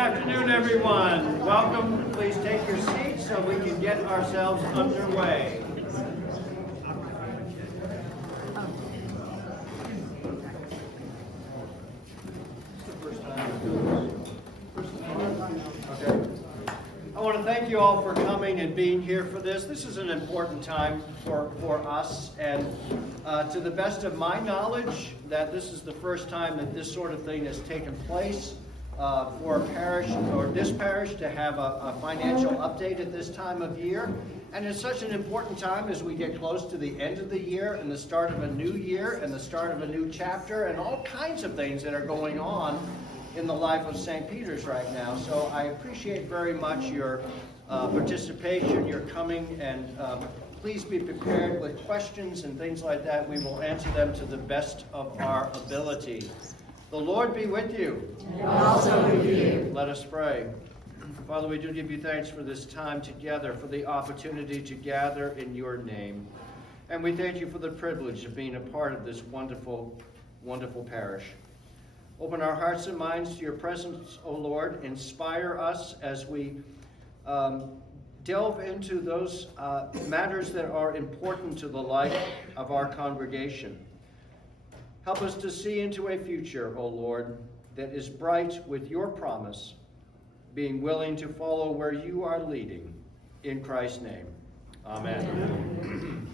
afternoon, everyone. Welcome. Please take your seats so we can get ourselves underway. I want to thank you all for coming and being here for this. This is an important time for us, and to the best of my knowledge, that this is the first time that this sort of thing has taken place for a parish, or this parish, to have a financial update at this time of year. And it's such an important time as we get close to the end of the year and the start of a new year and the start of a new chapter and all kinds of things that are going on in the life of St. Peter's right now. So I appreciate very much your participation, your coming, and please be prepared with questions and things like that. We will answer them to the best of our ability. The Lord be with you. And also with you. Let us pray. Father, we do give you thanks for this time together, for the opportunity to gather in your name. And we thank you for the privilege of being a part of this wonderful, wonderful parish. Open our hearts and minds to your presence, O Lord. Inspire us as we delve into those matters that are important to the life of our congregation. Help us to see into a future, O Lord, that is bright with your promise, being willing to follow where you are leading. In Christ's name, amen.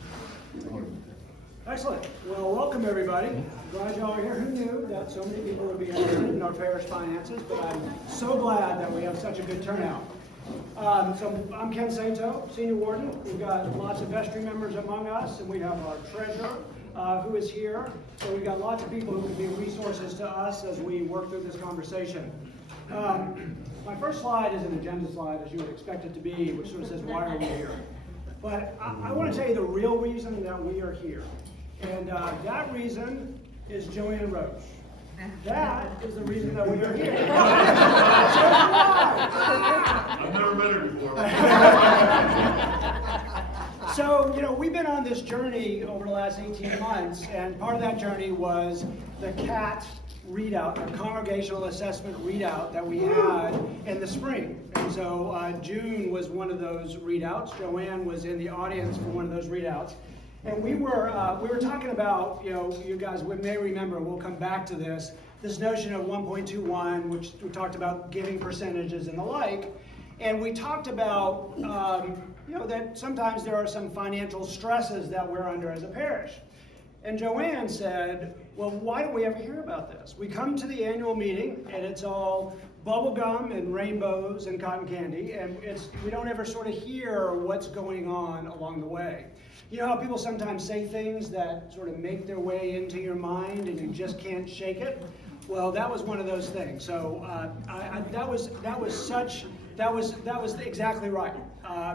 Excellent. Well, welcome everybody. Glad y'all are here. Who knew that so many people would be interested in our parish finances, but I'm so glad that we have such a good turnout. So I'm Ken Sainto, Senior Warden. We've got lots of vestry members among us, and we have our treasurer who is here. So we've got lots of people who can be resources to us as we work through this conversation. My first slide is an agenda slide, as you would expect it to be, which sort of says, why are we here? But I want to tell you the real reason that we are here. And that reason is Joanne Roach. That is the reason that we are here. I've never met her before. So, we've been on this journey over the last 18 months, and part of that journey was the CAT readout, our congregational assessment readout that we had in the spring. And so June was one of those readouts. Joanne was in the audience for one of those readouts. And we were talking about, you guys may remember, we'll come back to this notion of 1.21, which we talked about giving percentages and the like. And we talked about, that sometimes there are some financial stresses that we're under as a parish. And Joanne said, well, why don't we ever hear about this? We come to the annual meeting, and it's all bubble gum and rainbows and cotton candy, and we don't ever sort of hear what's going on along the way. You know how people sometimes say things that sort of make their way into your mind and you just can't shake it? Well, that was one of those things. So that was exactly right.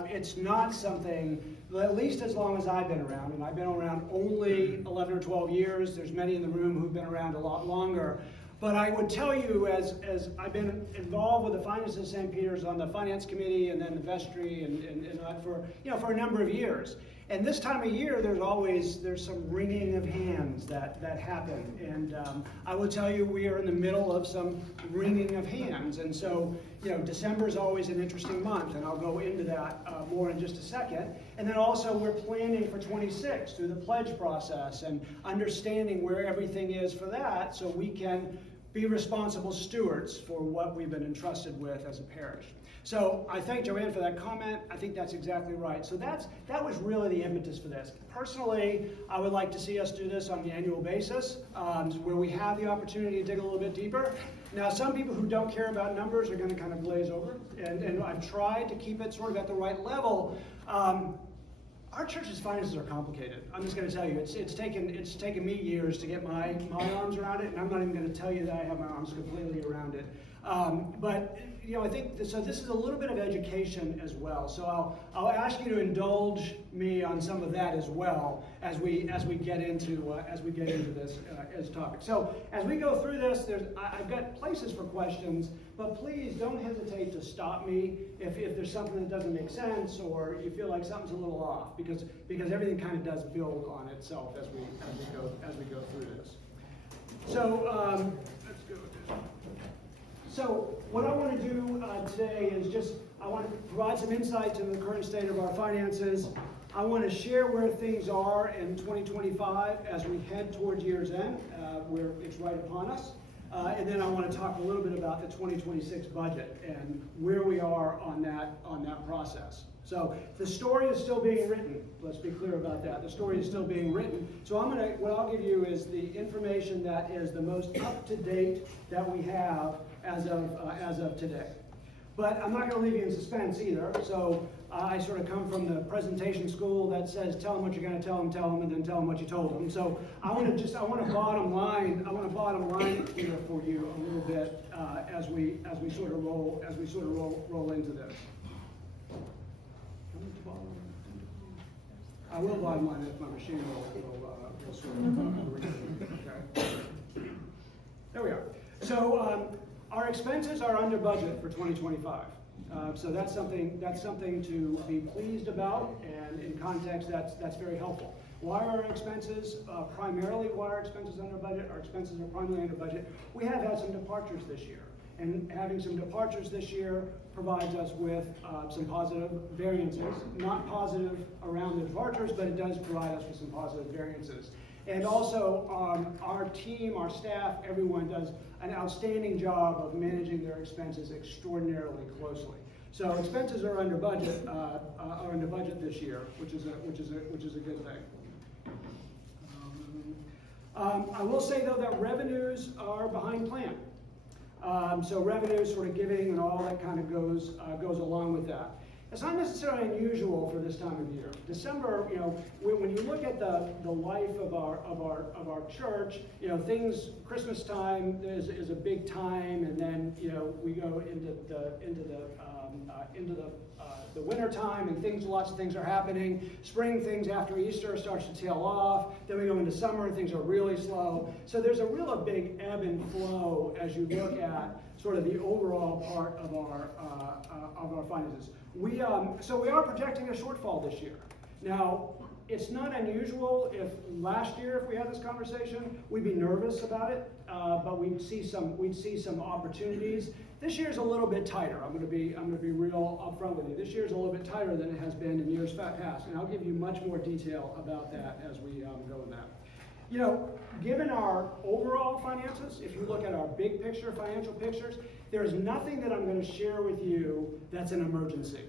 It's not something, at least as long as I've been around, and I've been around only 11 or 12 years. There's many in the room who've been around a lot longer. But I would tell you, as I've been involved with the finances of St. Peter's on the finance committee and then the vestry and for a number of years. And this time of year, there's some wringing of hands that happen. And I will tell you, we are in the middle of some wringing of hands. And so, December is always an interesting month, and I'll go into that more in just a second. And then also, we're planning for 26 through the pledge process and understanding where everything is for that, so we can be responsible stewards for what we've been entrusted with as a parish. So I thank Joanne for that comment. I think that's exactly right. So that was really the impetus for this. Personally, I would like to see us do this on the annual basis, where we have the opportunity to dig a little bit deeper. Now, some people who don't care about numbers are going to kind of glaze over, and I've tried to keep it sort of at the right level. Our church's finances are complicated. I'm just going to tell you, it's taken me years to get my arms around it, and I'm not even going to tell you that I have my arms completely around it. But I think so. This is a little bit of education as well. So I'll ask you to indulge me on some of that as well as we get into this as a topic. So as we go through this, I've got places for questions, but please don't hesitate to stop me if there's something that doesn't make sense or you feel like something's a little off, because everything kind of does build on itself as we go through this. So let's go. So what I want to do today is I want to provide some insight to the current state of our finances. I want to share where things are in 2025 as we head towards year's end, where it's right upon us. And then I want to talk a little bit about the 2026 budget and where we are on that process. So the story is still being written. Let's be clear about that. The story is still being written. So what I'll give you is the information that is the most up to date that we have as of today. But I'm not going to leave you in suspense either. So I sort of come from the presentation school that says, tell them what you're going to tell them, and then tell them what you told them. So I want to bottom line here for you a little bit as we sort of roll into this. I will bottom line if my machine will sort of okay. There we are. So our expenses are under budget for 2025. So that's something to be pleased about, and in context, that's very helpful. Why are our expenses primarily under budget? Our expenses are primarily under budget. We have had some departures this year, and having some departures this year provides us with some positive variances. Not positive around the departures, but it does provide us with some positive variances. And also, our team, our staff, everyone does an outstanding job of managing their expenses extraordinarily closely. So expenses are under budget this year, which is a good thing. I will say though that revenues are behind plan. So revenues, sort of giving, and all that kind of goes along with that. It's not necessarily unusual for this time of year. December, when you look at the life of our church, things, Christmas time is a big time, and then we go into the winter time, and lots of things are happening. Spring, things after Easter starts to tail off. Then we go into summer, and things are really slow. So there's a real big ebb and flow as you look at sort of the overall part of our finances. We are projecting a shortfall this year. Now, it's not unusual if last year, if we had this conversation, we'd be nervous about it, but we'd see some opportunities. This year's a little bit tighter. I'm going to be real upfront with you. This year's a little bit tighter than it has been in years past, and I'll give you much more detail about that as we go in that. Given our overall finances, if you look at our big picture, financial pictures, there's nothing that I'm going to share with you that's an emergency.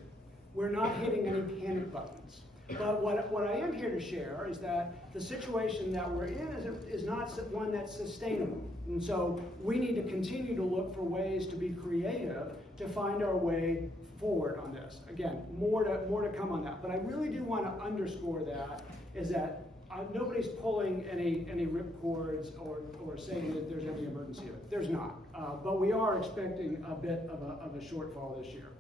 We're not hitting any panic buttons. But what I am here to share is that the situation that we're in is not one that's sustainable. And so we need to continue to look for ways to be creative to find our way forward on this. Again, more to come on that. But I really do want to underscore that is that nobody's pulling any ripcords or saying that there's any emergency. There's not. But we are expecting a bit of a shortfall this year.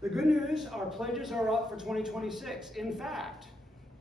The good news, our pledges are up for 2026. In fact,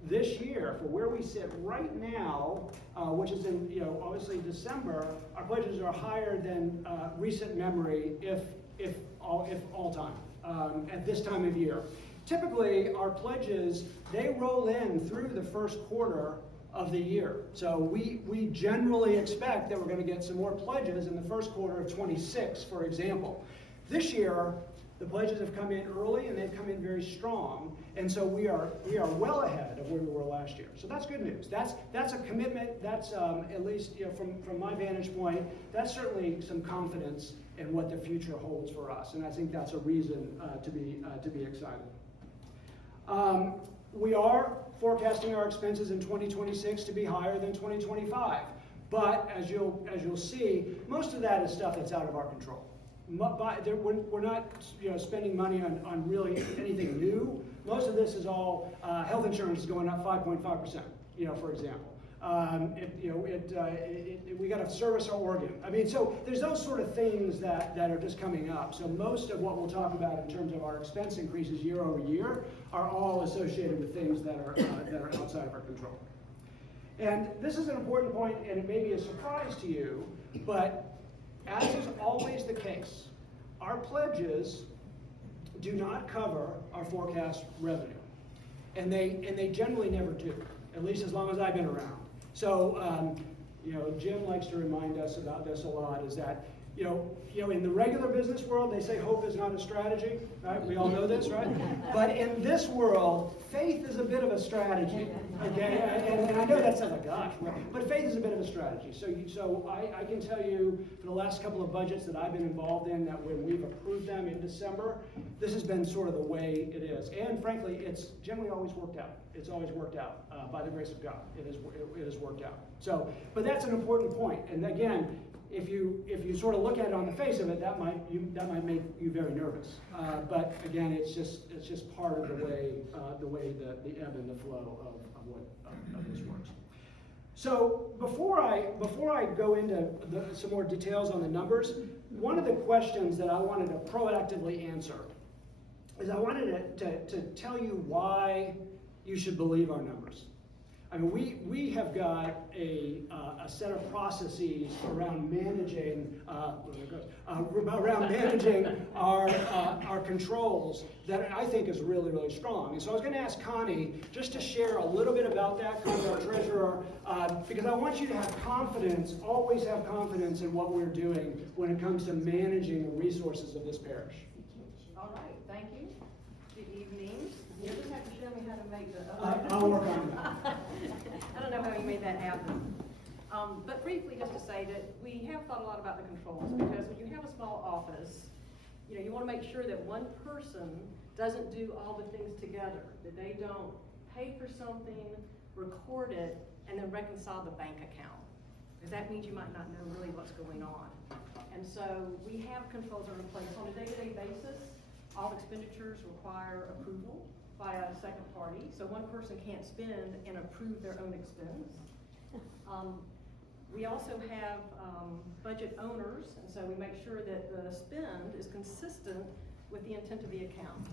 this year, for where we sit right now, which is in obviously December, our pledges are higher than recent memory, if all time, at this time of year. Typically, our pledges, they roll in through the first quarter of the year. So we generally expect that we're going to get some more pledges in the first quarter of 26, for example. This year, the pledges have come in early and they've come in very strong, and so we are well ahead of where we were last year. So that's good news. That's a commitment. That's at least from my vantage point, that's certainly some confidence in what the future holds for us, and I think that's a reason to be excited. We are forecasting our expenses in 2026 to be higher than 2025, but as you'll see, most of that is stuff that's out of our control. We're not spending money on really anything new. Most of this is all health insurance is going up 5.5%, for example. We got to service our organ. I mean, so there's those sort of things that are just coming up. So most of what we'll talk about in terms of our expense increases year over year are all associated with things that are outside of our control. And this is an important point, and it may be a surprise to you, but as is always the case, our pledges do not cover our forecast revenue, and they generally never do, at least as long as I've been around. So, Jim likes to remind us about this a lot, is that In the regular business world, they say hope is not a strategy, right? We all know this, right? But in this world, faith is a bit of a strategy, okay? And I know that sounds like, gosh, but faith is a bit of a strategy. So I can tell you, for the last couple of budgets that I've been involved in, that when we've approved them in December, this has been sort of the way it is. And frankly, it's generally always worked out. It's always worked out by the grace of God. It has worked out. So, but that's an important point. And again, if you sort of look at it on the face of it, that might make you very nervous. But again, it's just part of the way the ebb and the flow of this works. So before I go into some more details on the numbers, one of the questions that I wanted to proactively answer is I wanted to tell you why you should believe our numbers. I mean, we have got a set of processes around managing our controls that I think is really, really strong. And so I was going to ask Connie just to share a little bit about that, Connie, our treasurer, because I want you to have confidence, always have confidence in what we're doing when it comes to managing the resources of this parish. All right, thank you. Good evening. You just have to show me how to make the. I'll work on that. I don't know how you made that happen. But briefly, just to say that we have thought a lot about the controls, because when you have a small office, you want to make sure that one person doesn't do all the things together, that they don't pay for something, record it, and then reconcile the bank account, because that means you might not know really what's going on. And so we have controls that are in place on a day-to-day basis. All expenditures require approval by a second party, so one person can't spend and approve their own expense. We also have budget owners, and so we make sure that the spend is consistent with the intent of the account.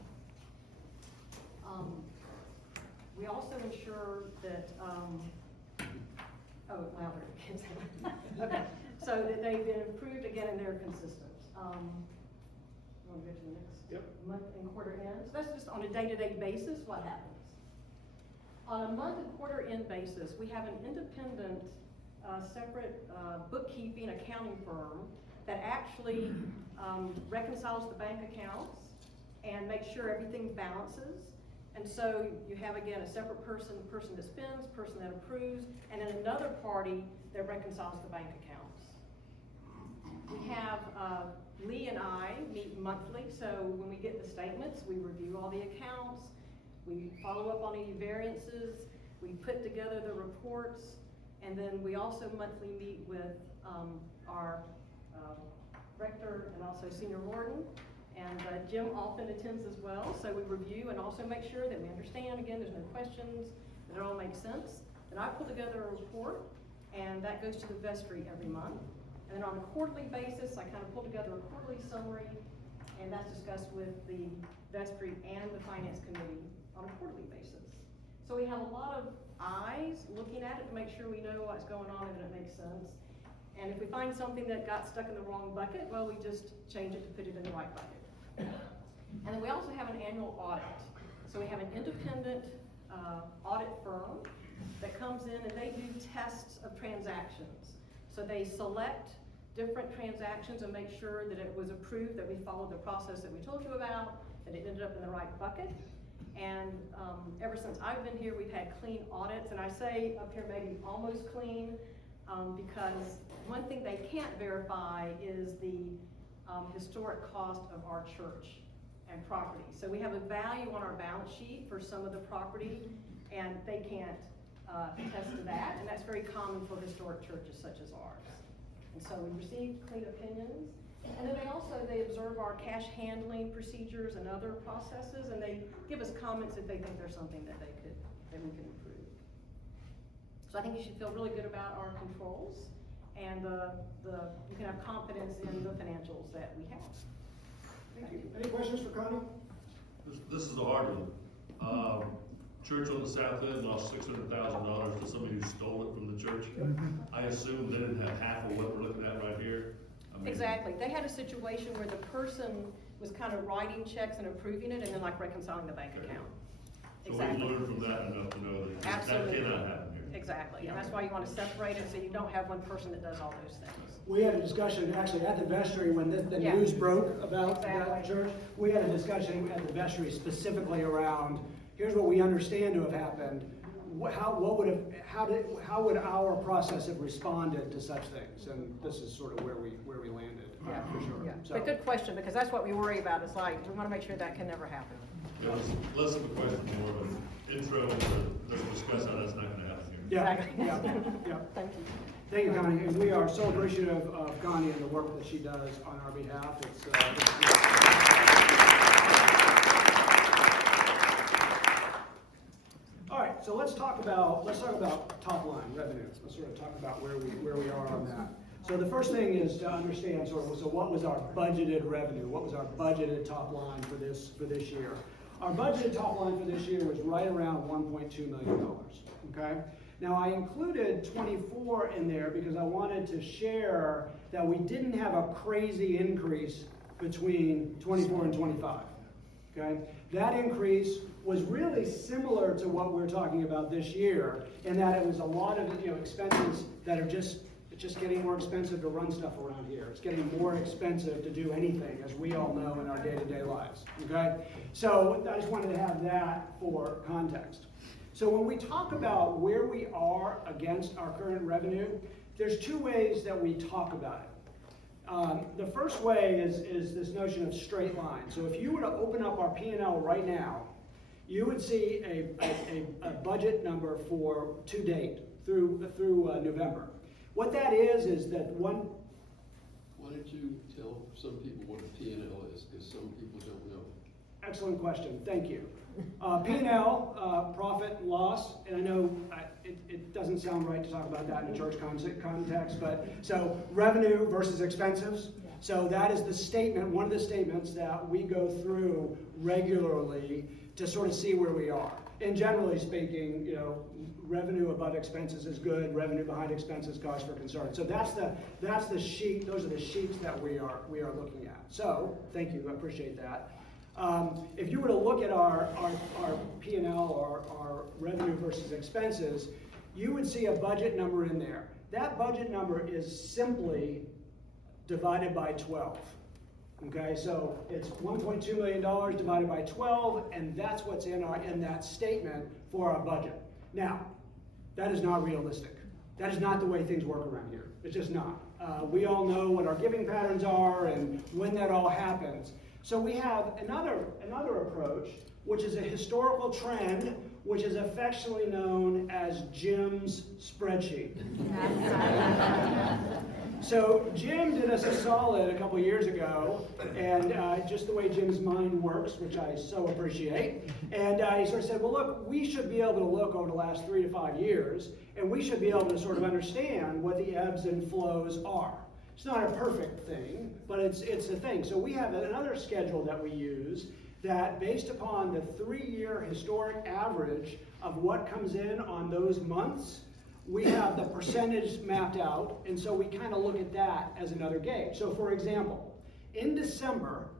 We also ensure that, okay, so that they've been approved again and they're consistent. You want to go to the next? Yep. Month and quarter end. So that's just on a day-to-day basis what happens. On a month and quarter end basis, we have an independent, separate bookkeeping accounting firm that actually reconciles the bank accounts and makes sure everything balances. And so you have, again, a separate person, the person that spends, person that approves, and then another party that reconciles the bank accounts. We have Lee and I meet monthly, so when we get the statements, we review all the accounts, we follow up on any variances, we put together the reports, and then we also monthly meet with our rector and also senior warden, and Jim often attends as well, so we review and also make sure that we understand, again, there's no questions, that it all makes sense. Then I pull together a report, and that goes to the vestry every month. And then on a quarterly basis, I kind of pull together a quarterly summary, and that's discussed with the vestry and the finance committee on a quarterly basis. So we have a lot of eyes looking at it to make sure we know what's going on and that it makes sense. And if we find something that got stuck in the wrong bucket, well, we just change it to put it in the right bucket. And then we also have an annual audit. So we have an independent audit firm that comes in and they do tests of transactions. So they select different transactions and make sure that it was approved, that we followed the process that we told you about, that it ended up in the right bucket. And ever since I've been here, we've had clean audits, and I say up here maybe almost clean, because one thing they can't verify is the historic cost of our church and property. So we have a value on our balance sheet for some of the property, and they can't attest to that, and that's very common for historic churches such as ours. And so we receive clean opinions, and then they observe our cash handling procedures and other processes, and they give us comments if they think there's something that we can improve. So I think you should feel really good about our controls, and you can have confidence in the financials that we have. Thank you. Any questions for Connie? This is a hard one. Church on the south end lost $600,000 to somebody who stole it from the church. I assume they didn't have half of what we're looking at right here. Exactly. They had a situation where the person was kind of writing checks and approving it, and then like reconciling the bank account. So Exactly. we learned from that enough to know that Absolutely. that cannot happen here. exactly, and that's why you want to separate it, so you don't have one person that does all those things. We had a discussion actually at the vestry when the Yeah. news broke about that Exactly. church. We had a discussion at the vestry specifically around, here's what we understand to have happened. How would our process have responded to such things? And this is sort of where we landed, for sure. Yeah, So- but good question, because that's what we worry about, is like, we want to make sure that can never happen. Yeah, less of a question, more of an intro to discuss how that's not gonna happen here. Yeah, Exactly. yeah. Thank you. Thank you, Connie, and we are so appreciative of Connie and the work that she does on our behalf. It's all right, so let's talk about top line revenue. Let's sort of talk about where we are on that. So the first thing is to understand so what was our budgeted revenue? What was our budgeted top line for this year? Our budgeted top line for this year was right around $1.2 million. Okay. Now I included 24 in there because I wanted to share that we didn't have a crazy increase between 24 and 25. Okay, that increase was really similar to what we're talking about this year, in that it was a lot of expenses that are just getting more expensive to run stuff around here. It's getting more expensive to do anything, as we all know in our day-to-day lives. Okay, so I just wanted to have that for context. So when we talk about where we are against our current revenue, there's two ways that we talk about it. The first way is this notion of straight line. So if you were to open up our P&L right now, you would see a budget number for to date through November. What that is that one. Why don't you tell some people what a P&L is, because some people don't know. Excellent question, thank you. P&L, profit and loss, and I know it doesn't sound right to talk about that in a church context, but so revenue versus expenses. So that is the statement, one of the statements that we go through regularly to sort of see where we are. And generally speaking, revenue above expenses is good, revenue behind expenses cause for concern. So that's the sheet, those are the sheets that we are looking at. So, thank you, I appreciate that. If you were to look at our P&L, our revenue versus expenses, you would see a budget number in there. That budget number is simply divided by 12. Okay, so it's $1.2 million divided by 12, and that's what's in that statement for our budget. Now, that is not realistic. That is not the way things work around here. It's just not. We all know what our giving patterns are and when that all happens. So we have another approach, which is a historical trend, which is affectionately known as Jim's spreadsheet. So Jim did us a solid a couple years ago, and just the way Jim's mind works, which I so appreciate, and he sort of said, well look, we should be able to look over the last 3 to 5 years, and we should be able to sort of understand what the ebbs and flows are. It's not a perfect thing, but it's a thing. So we have another schedule that we use that, based upon the 3-year historic average of what comes in on those months, we have the percentage mapped out, and so we kind of look at that as another gauge. So for example, in December,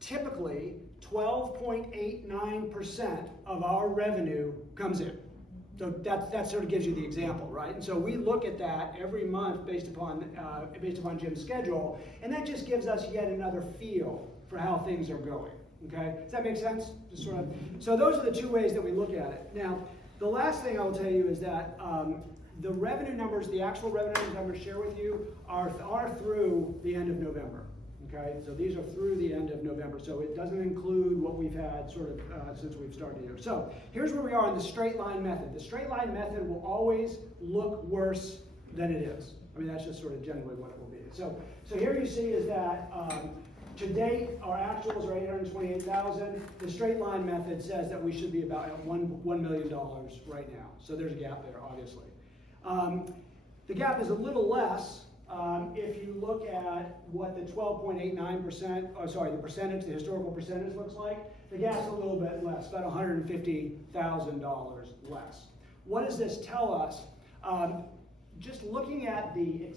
typically 12.89% of our revenue comes in. So that sort of gives you the example, right? And so we look at that every month based upon Jim's schedule, and that just gives us yet another feel for how things are going. Okay, does that make sense? Just sort of. So those are the two ways that we look at it. Now, the last thing I will tell you is that the revenue numbers, the actual revenue numbers I'm going to share with you, are through the end of November. Okay, so these are through the end of November, so it doesn't include what we've had sort of since we've started here. So here's where we are in the straight line method. The straight line method will always look worse than it is. I mean, that's just sort of generally what it will be. So here you see is that to date, our actuals are $828,000. The straight line method says that we should be about at $1 million right now. So there's a gap there, obviously. The gap is a little less if you look at what the 12.89%, the percentage, the historical percentage looks like. The gap's a little bit less, about $150,000 less. What does this tell us? Just looking at the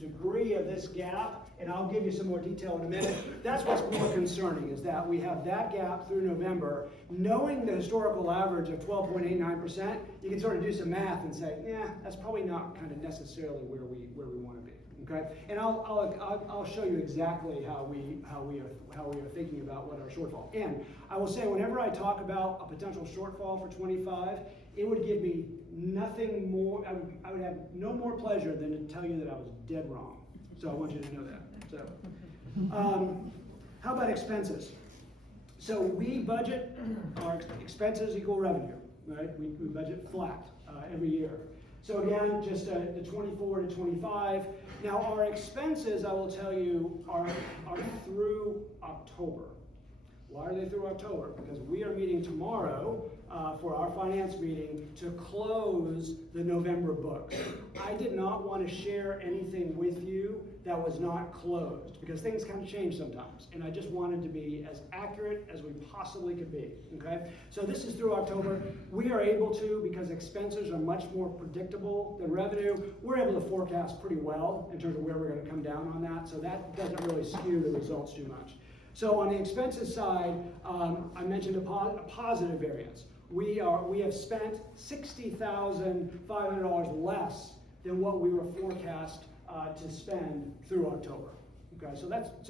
degree of this gap, and I'll give you some more detail in a minute. That's what's more concerning, is that we have that gap through November. Knowing the historical average of 12.89%, you can sort of do some math and say, yeah, that's probably not kind of necessarily where we want to be. Okay, and I'll show you exactly how we are thinking about what our shortfall. And I will say, whenever I talk about a potential shortfall for 25, it would give me nothing more. I would have no more pleasure than to tell you that I was dead wrong. So I want you to know that. So, how about expenses? So we budget our expenses equal revenue, right? We budget flat every year. So again, just the 24 to 25. Now our expenses, I will tell you, are through October. Why are they through October? Because we are meeting tomorrow for our finance meeting to close the November books. I did not want to share anything with you that was not closed, because things kind of change sometimes, and I just wanted to be as accurate as we possibly could be, okay? So this is through October. We are able to, because expenses are much more predictable than revenue, we're able to forecast pretty well in terms of where we're going to come down on that, so that doesn't really skew the results too much. So on the expenses side, I mentioned a positive variance. We have spent $60,500 less than what we were forecast to spend through October. Okay, so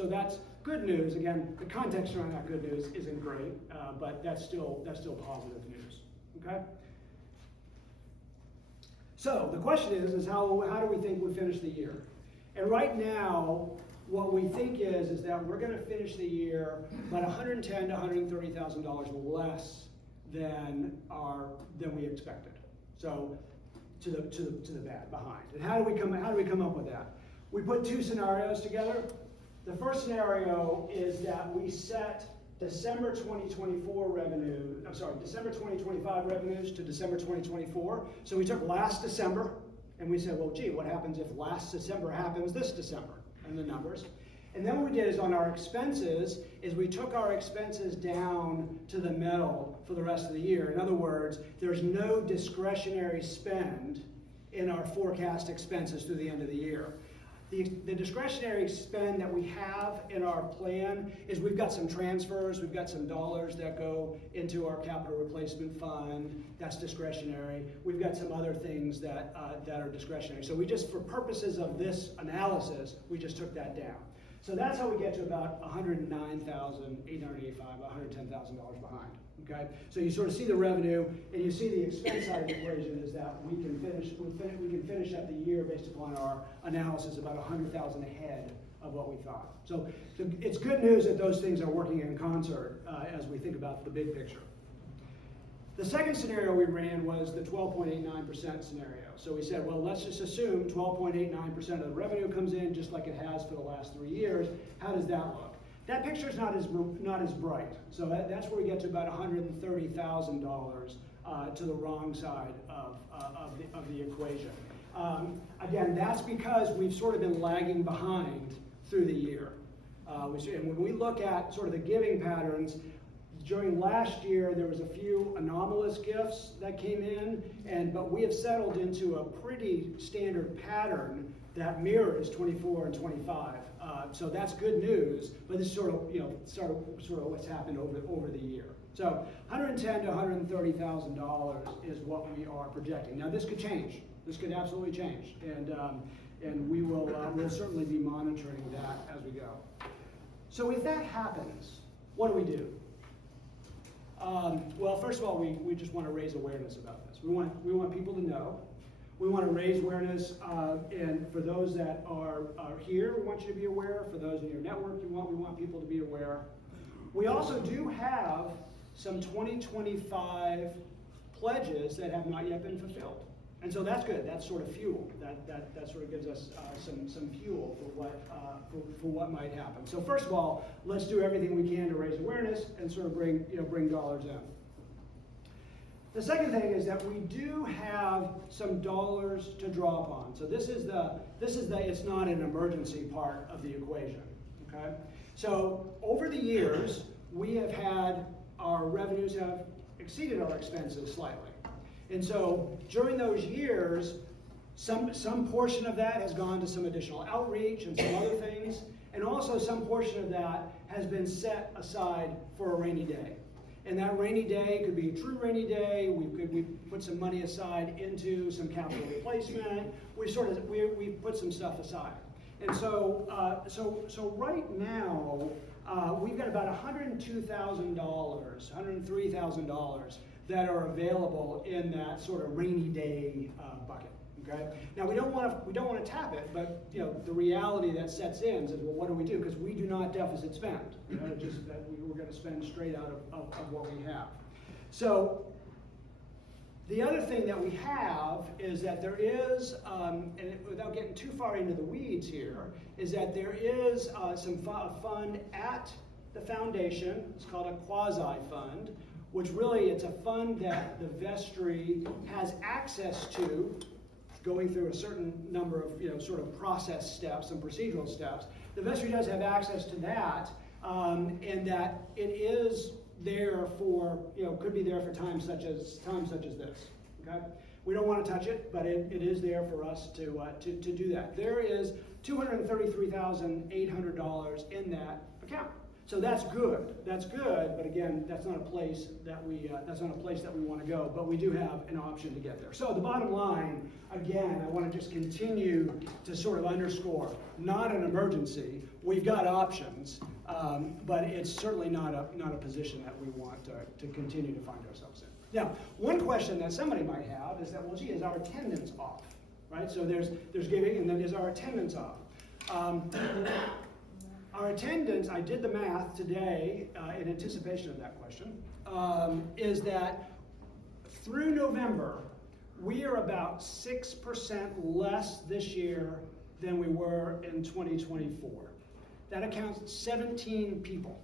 that's good news. Again, the context around that good news isn't great, but that's still positive news. Okay. So the question is how do we think we finish the year? And right now, what we think is that we're going to finish the year about $110,000 to $130,000 less than we expected. So to the bad behind. And how do we come up with that? We put two scenarios together. The first scenario is that we set December 2024 December 2025 revenues to December 2024. So we took last December and we said, well, gee, what happens if last December happens this December? And the numbers. And then what we did is on our expenses is we took our expenses down to the middle for the rest of the year. In other words, there's no discretionary spend in our forecast expenses through the end of the year. The discretionary spend that we have in our plan is we've got some transfers, we've got some dollars that go into our capital replacement fund, that's discretionary. We've got some other things that are discretionary. So we just, for purposes of this analysis, we just took that down. So that's how we get to about $109,885, $110,000 behind. Okay, so you sort of see the revenue, and you see the expense side of the equation is that we can finish up the year based upon our analysis about $100,000 ahead of what we thought. So it's good news that those things are working in concert as we think about the big picture. The second scenario we ran was the 12.89% scenario. So we said, well, let's just assume 12.89% of the revenue comes in just like it has for the last 3 years. How does that look? That picture is not as bright. So that's where we get to about $130,000 to the wrong side of the equation. Again, that's because we've sort of been lagging behind through the year. And when we look at sort of the giving patterns, during last year, there was a few anomalous gifts that came in, but we have settled into a pretty standard pattern that mirrors 24 and 25. So that's good news, but this is sort of what's happened over the year. So $110,000 to $130,000 is what we are projecting. Now this could change. This could absolutely change, and we will we'll certainly be monitoring that as we go. So if that happens, what do we do? Well, first of all, we just want to raise awareness about this. We want people to know. We want to raise awareness, and for those that are here, we want you to be aware. For those in your network, we want people to be aware. We also do have some 2025 pledges that have not yet been fulfilled, and so that's good. That's sort of fuel. That sort of gives us some fuel for what might happen. So first of all, let's do everything we can to raise awareness and sort of bring dollars in. The second thing is that we do have some dollars to draw upon. So this is the it's not an emergency part of the equation. Okay? So over the years, we have had our revenues have exceeded our expenses slightly. And so during those years, some portion of that has gone to some additional outreach and some other things. And also some portion of that has been set aside for a rainy day. And that rainy day could be a true rainy day. We put some money aside into some capital replacement. We put some stuff aside. And so right now, we've got about $102,000, $103,000 that are available in that sort of rainy day bucket. Okay. Now we don't want to tap it, but you know the reality that sets in is, well, what do we do? Because we do not deficit spend. You know, just that we're going to spend straight out of what we have. So the other thing that we have is that there is, without getting too far into the weeds here, is that there is some fund at the foundation. It's called a quasi fund, which really it's a fund that the vestry has access to, going through a certain number of sort of process steps and procedural steps. The vestry does have access to that, and that it is there for could be there for times such as this. Okay, we don't want to touch it, but it is there for us to do that. There is $233,800 in that account. So that's good. That's good, but again, that's not a place that we want to go. But we do have an option to get there. So the bottom line, again, I want to just continue to sort of underscore: not an emergency. We've got options, but it's certainly not a position that we want to continue to find ourselves in. Now, one question that somebody might have is that, well, gee, is our attendance off? Right. So there's giving, and then is our attendance off? Our attendance, I did the math today in anticipation of that question, is that through November, we are about 6% less this year than we were in 2024. That accounts 17 people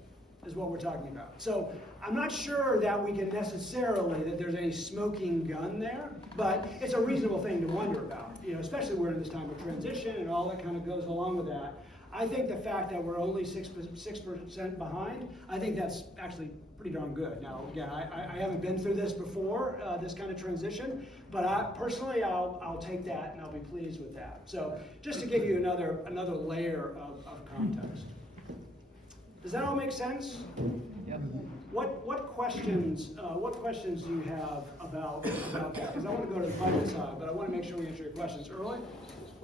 is what we're talking about. So I'm not sure that we can necessarily, that there's any smoking gun there, but it's a reasonable thing to wonder about, especially we're in this time of transition and all that kind of goes along with that. I think the fact that we're only 6% behind, I think that's actually pretty darn good. Now, again, I haven't been through this before, this kind of transition, but personally, I'll take that and I'll be pleased with that. So, just to give you another layer of context. Does that all make sense? Yep. What questions do you have about that? Because I want to go to the budget side, but I want to make sure we answer your questions early.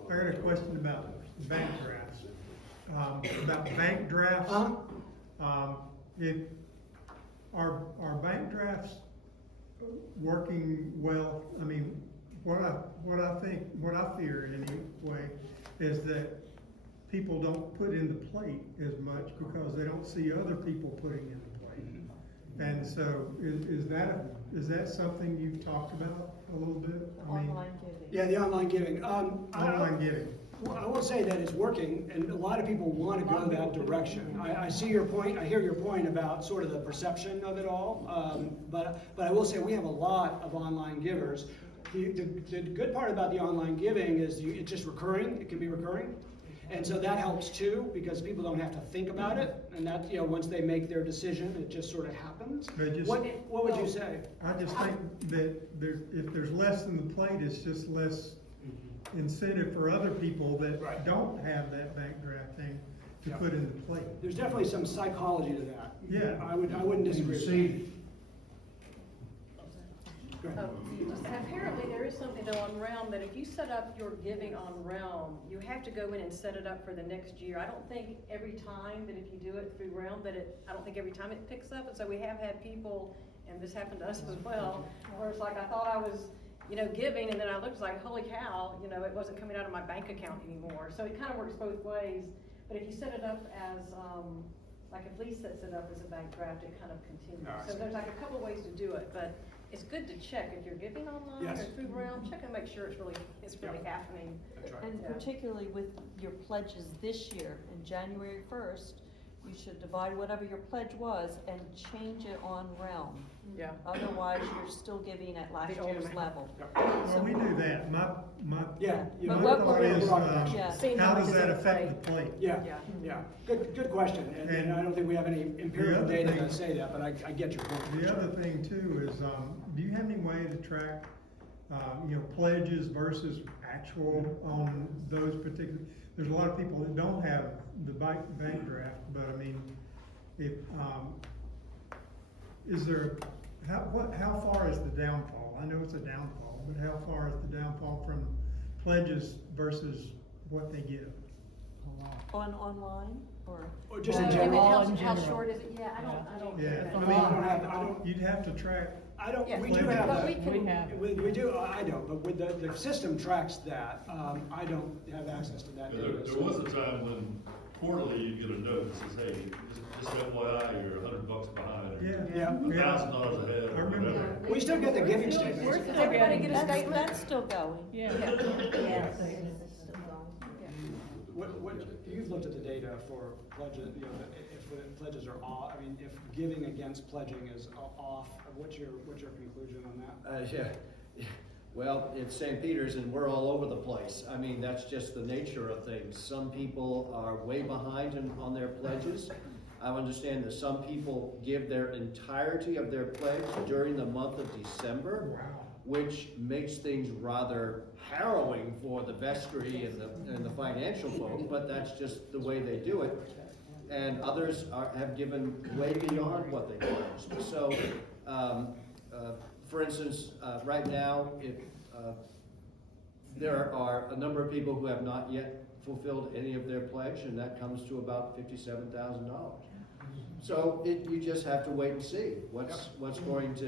I got a question about bank drafts. About bank drafts, are bank drafts working well? I mean, what I fear anyway is that people don't put in the plate as much because they don't see other people putting in the plate. And so, is that something you've talked about a little bit? Online giving. Yeah, the online giving. Online giving. Well, I will say that it's working, and a lot of people want to go that direction. I see your point. I hear your point about sort of the perception of it all. But I will say we have a lot of online givers. The good part about the online giving is it's just recurring. It can be recurring, and so that helps too because people don't have to think about it. And that once they make their decision, it just sort of happens. What would you say? I just think that if there's less in the plate, it's just less incentive for other people that don't have that bank draft thing to put in the plate. There's definitely some psychology to that. Yeah. I wouldn't disagree with that. Go ahead. Apparently there is something though on Realm that if you set up your giving on Realm, you have to go in and set it up for the next year. I don't think every time that if you do it through Realm I don't think every time it picks up. And so we have had people, and this happened to us as well, where it's like I thought I was giving, and then I looked like, holy cow, it wasn't coming out of my bank account anymore. So it kind of works both ways. But if you set it up as, like if Lee sets it up as a bank draft, it kind of continues. So there's like a couple ways to do it, but it's good to check if you're giving online or through Realm. Check and make sure it's really happening. That's right. And particularly with your pledges this year, in January 1st, you should divide whatever your pledge was and change it on Realm. Yeah. Otherwise, you're still giving at last year's level. Well, we do that. My But what thought we're- is, Yeah. Seeing how much does is that in the affect the plate? Yeah. Good question. And I don't think we have any empirical The other data thing- that say that, but I get your point. The other thing too is, do you have any way to track pledges versus actual on those particular, there's a lot of people that don't have the bank draft, but I mean, if, is there, how far is the downfall? I know it's a downfall, but how far is the downfall from pledges versus what they give? Online, or? Or just in I mean, general? how short is it? Yeah, I don't. Yeah, I mean, I don't, You'd have to track, I don't, Yeah, we do have but that. we can- We do, I don't, but with the system tracks that, I don't have access to that There, data. there so- was a time when quarterly you get a note that says, hey, just FYI, you're $100 behind, or yeah. $1,000 ahead, I or remember whatever. that. We still get the giving statements. Does everybody get a That's, statement? that's still going. What, you've looked at the data for pledges, if the pledges are off, I mean, if giving against pledging is off, what's your conclusion on that? Yeah, well, it's St. Peter's and we're all over the place. I mean, that's just the nature of things. Some people are way behind on their pledges. I understand that some people give their entirety of their pledge during the month of December, Wow. which makes things rather harrowing for the vestry and the financial folk, but that's just the way they do it. And others have given way beyond what they pledged. So, for instance, right now, there are a number of people who have not yet fulfilled any of their pledge, and that comes to about $57,000. So you just have to wait and see what's going to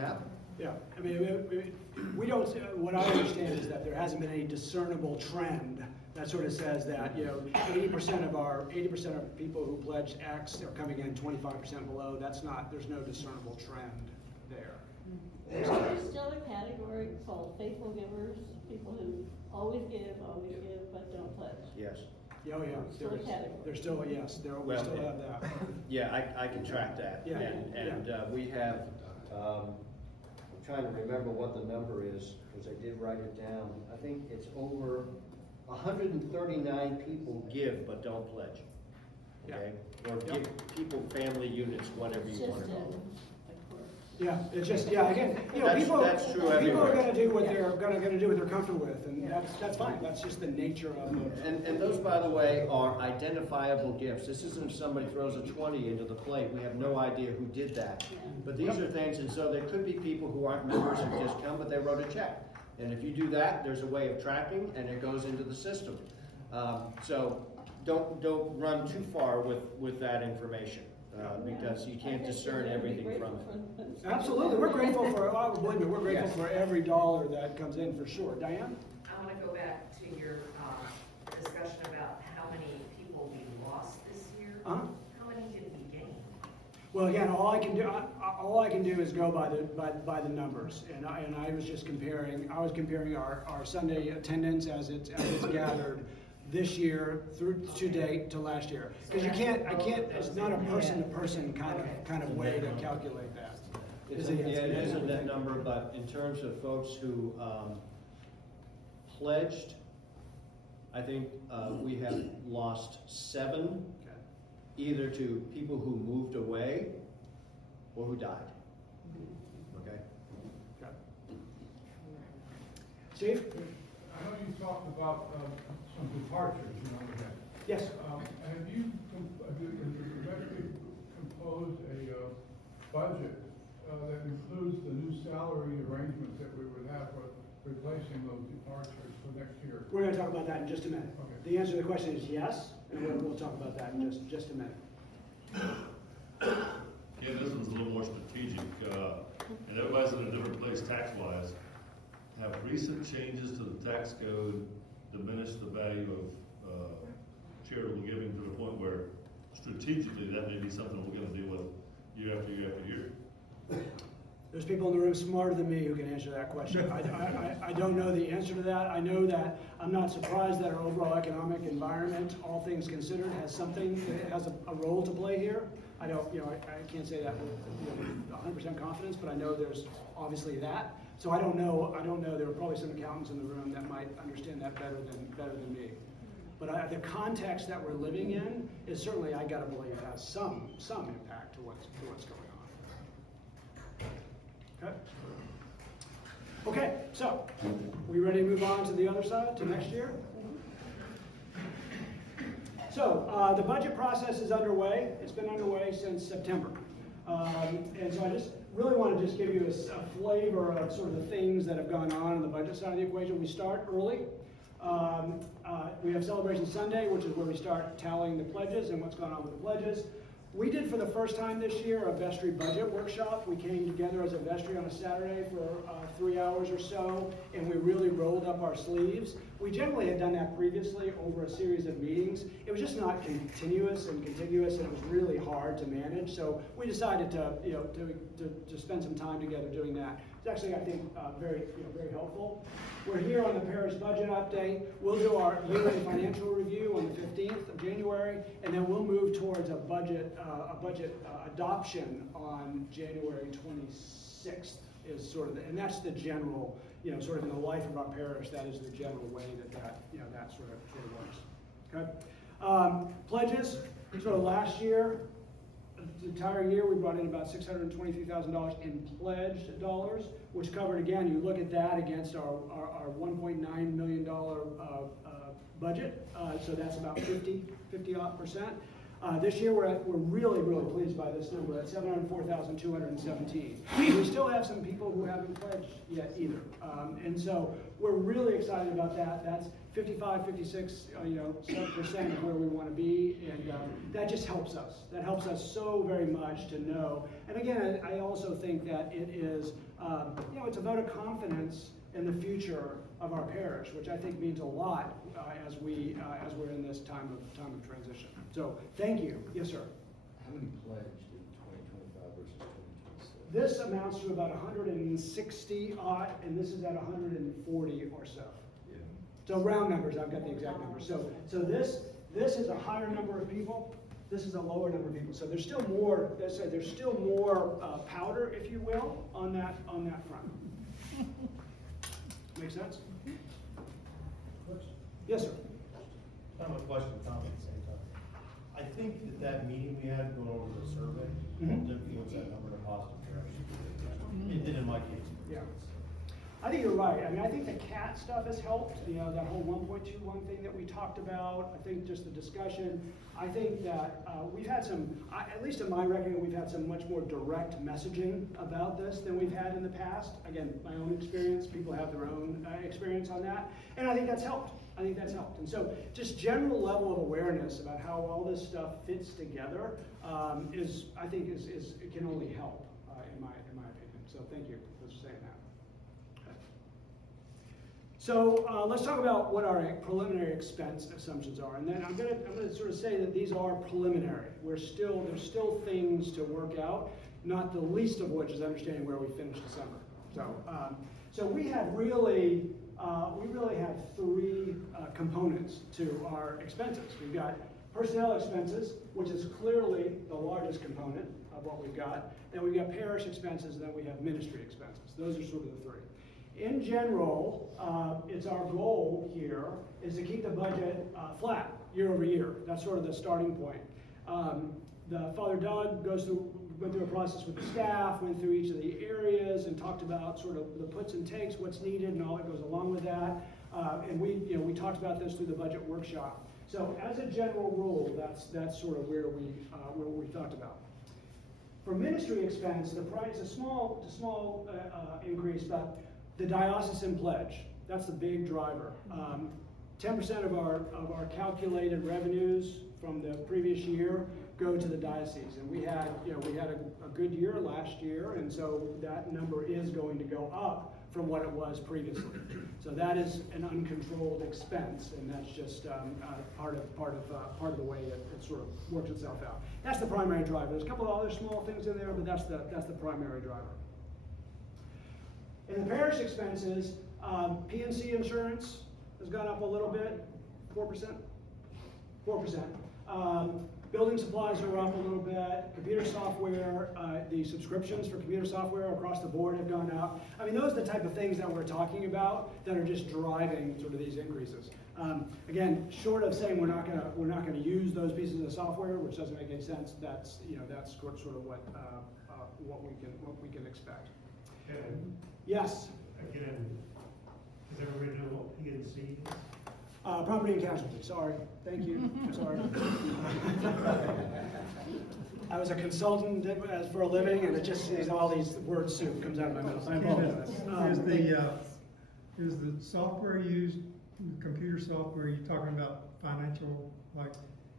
happen. Yeah, I mean, we don't, what I understand is that there hasn't been any discernible trend that sort of says that, 80% of people who pledged X are coming in 25% below. There's no discernible trend there. There's still a category called faithful givers, people who always give, but don't pledge. Yes. Oh, yeah. Still a category. There's still, yes, we Well, still yeah. have that. Yeah, I can track that. Yeah, And we have, I'm trying to remember what the number is, because I did write it down. I think it's over 139 people give but don't pledge. Okay? Or give people, family units, whatever It's you just want to call in, it. Yeah, it's just, again, That's- people, that's true people are everywhere. gonna do what they're gonna do what they're comfortable with, and that's fine. That's just the nature of it. And those, by the way, are identifiable gifts. This isn't if somebody throws a 20 into the plate, we have no idea who did that. But these are things, and so there could be people who aren't members who just come, but they wrote a check. And if you do that, there's a way of tracking, and it goes into the system. So don't run too far with that information, because you can't discern everything from it. Absolutely, we're grateful for, believe me, we're grateful Yes. for every dollar that comes in, for sure. Diane? I want to go back to your discussion about how many people we lost this year. Uh-huh. How many did we gain? Well, again, all I can do is go by the numbers, and I was just comparing, our Sunday attendance as it's gathered this year through to date to last year. Because it's not a person-to-person kind of way to calculate that. It is a net number, but in terms of folks who pledged, I think we have lost 7, Okay. either to people who moved away or who died. Okay? Okay. Steve? I know you talked about some departures, we had. Yes. Have you eventually composed a budget that includes the new salary arrangements that we would have for replacing those departures for next year? We're gonna talk about that in just a minute. Okay. The answer to the question is yes, and we'll talk about that in just a minute. Yeah, this one's a little more strategic, and everybody's in a different place tax-wise. Have recent changes to the tax code diminished the value of charitable giving to the point where strategically that may be something we're gonna deal with year after year after year? There's people in the room smarter than me who can answer that question. I don't know the answer to that. I know that, I'm not surprised that our overall economic environment, all things considered, has a role to play here. I don't, I can't say that with 100% confidence, but I know there's obviously that. So I don't know, there are probably some accountants in the room that might understand that better than me. But the context that we're living in is certainly, I gotta believe, has some impact to what's going on. Okay. Okay, so, we ready to move on to the other side, to next year? So, the budget process is underway. It's been underway since September. And so I just really want to just give you a flavor of sort of the things that have gone on the budget side of the equation. We start early. We have Celebration Sunday, which is where we start tallying the pledges and what's going on with the pledges. We did for the first time this year a vestry budget workshop. We came together as a vestry on a Saturday for 3 hours or so, and we really rolled up our sleeves. We generally had done that previously over a series of meetings. It was just not continuous, and it was really hard to manage. So we decided to spend some time together doing that. It's actually, I think, very helpful. We're here on the parish budget update. We'll do our yearly financial review on the 15th of January, and then we'll move towards a budget adoption on January 26th. Is sort of, and that's the general, sort of in the life of our parish. That is the general way that sort of works. Okay. Pledges. So last year, the entire year, we brought in about $623,000 in pledged dollars, which covered, again, you look at that against our $1.9 million budget, so that's about 50-odd%. This year, we're really, really pleased by this number at $704,217. We still have some people who haven't pledged yet either, and so we're really excited about that. That's 55, 56, percent of where we want to be, and that just helps us. That helps us so very much to know. And again, I also think that it is, it's a vote of confidence in the future of our parish, which I think means a lot as we're in this time of transition. So, thank you. Yes, sir. How many pledged in 2025 versus 2026? This amounts to about 160 odd, and this is at 140 or so. Yeah. So round numbers, I've got the exact numbers. So this is a higher number of people. This is a lower number of people. So there's still more. There's still more powder, if you will, on that front. Make sense? Yes, sir. Kind of a question, comment at the same time. I think that meeting we had going over the survey influenced that number in a positive direction. It did in my case. Yeah. I think you're right. I mean, I think the cat stuff has helped, that whole 1.21 thing that we talked about. I think just the discussion. I think that we've had some, at least in my reckoning, we've had some much more direct messaging about this than we've had in the past. Again, my own experience, people have their own experience on that. And I think that's helped. And so just general level of awareness about how all this stuff fits together it can only help, in my opinion. So thank you for saying that. Okay. So let's talk about what our preliminary expense assumptions are, and then I'm gonna sort of say that these are preliminary. There's still things to work out, not the least of which is understanding where we finish December. So we really have three components to our expenses. We've got personnel expenses, which is clearly the largest component of what we've got. Then we've got parish expenses, and then we have ministry expenses. Those are sort of the three. In general, it's our goal here is to keep the budget flat year over year. That's sort of the starting point. The Father Doug went through a process with the staff, went through each of the areas, and talked about sort of the puts and takes, what's needed, and all that goes along with that. And we talked about this through the budget workshop. So as a general rule, that's sort of where we talked about. For ministry expense, the price is a small increase, but the diocesan pledge, that's the big driver. 10% of our calculated revenues from the previous year go to the diocese, and we had a good year last year, and so that number is going to go up from what it was previously. So that is an uncontrolled expense, and that's just part of the way it sort of works itself out. That's the primary driver. There's a couple of other small things in there, but that's the primary driver. In the parish expenses, P&C insurance has gone up a little bit, 4%. 4%. Building supplies are up a little bit. Computer software, the subscriptions for computer software across the board have gone up. I mean, those are the type of things that we're talking about that are just driving sort of these increases. Again, short of saying we're not going to use those pieces of software, which doesn't make any sense. That's sort of what we can expect. Yes. again, does everybody know what P and C is? Property and casualty, sorry, thank you, sorry. I was a consultant for a living, and it just, all these word soup comes out of my mouth, I apologize. Is the software used, computer software, you talking about financial, like,